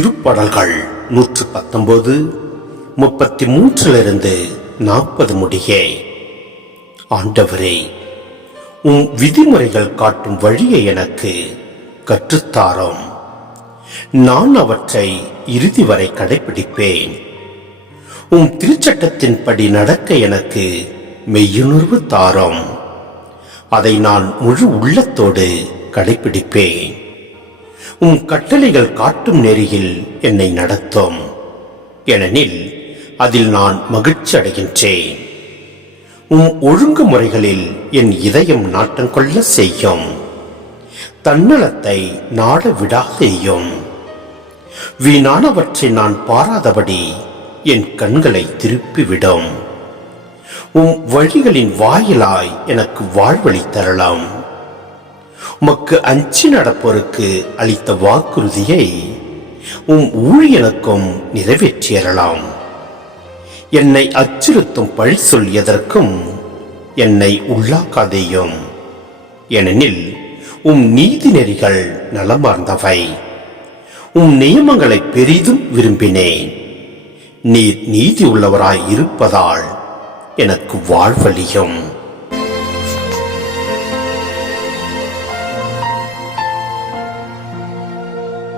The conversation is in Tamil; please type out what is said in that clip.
திருப்பாடல்கள் 119 33 40 முடிய. ஆண்டவரே, உம் விதிமுறைகள் காட்டும் வழியை எனக்கு கற்றுத்தாரும். நான் அவற்றை இறுதி வரை கடைபிடிப்பேன். உம் திருச்சட்டத்தின்படி நடக்க எனக்கு மெய்யுணர்வு தாரும். அதை நான் முழு உள்ளத்தோடு கடைபிடிப்பேன். உம் கட்டளைகள் காட்டும் நெறியில் என்னை நடத்தும், ஏனெனில் அதில் நான் மகிழ்ச்சி அடைகின்றேன். உம் ஒழுங்குமுறைகளில் என் இதயம் நாட்டம் கொள்ள செய்யும். தன்னலத்தை நாட விடாதேயும். வீணானவற்றை நான் பாராதபடி என் கண்களை திருப்பிவிடும். உம் வழிகளின் வாயிலாய் எனக்கு வாழ்வழி தரலாம். உமக்கு அஞ்சி நடப்போருக்கு அளித்த வாக்குறுதியை உம் ஊழியனுக்கும் நிறைவேற்றியறலாம். என்னை அச்சுறுத்தும் பழி சொல்லியதற்கும் என்னை உள்ளாக்காதேயும், ஏனெனில் உம் நீதி நெறிகள் நலமார்ந்தவை. உம் நியமங்களை பெரிதும் விரும்பினேன். நீர் நீதி உள்ளவராய் இருப்பதால் எனக்கு வாழ்வழியும்.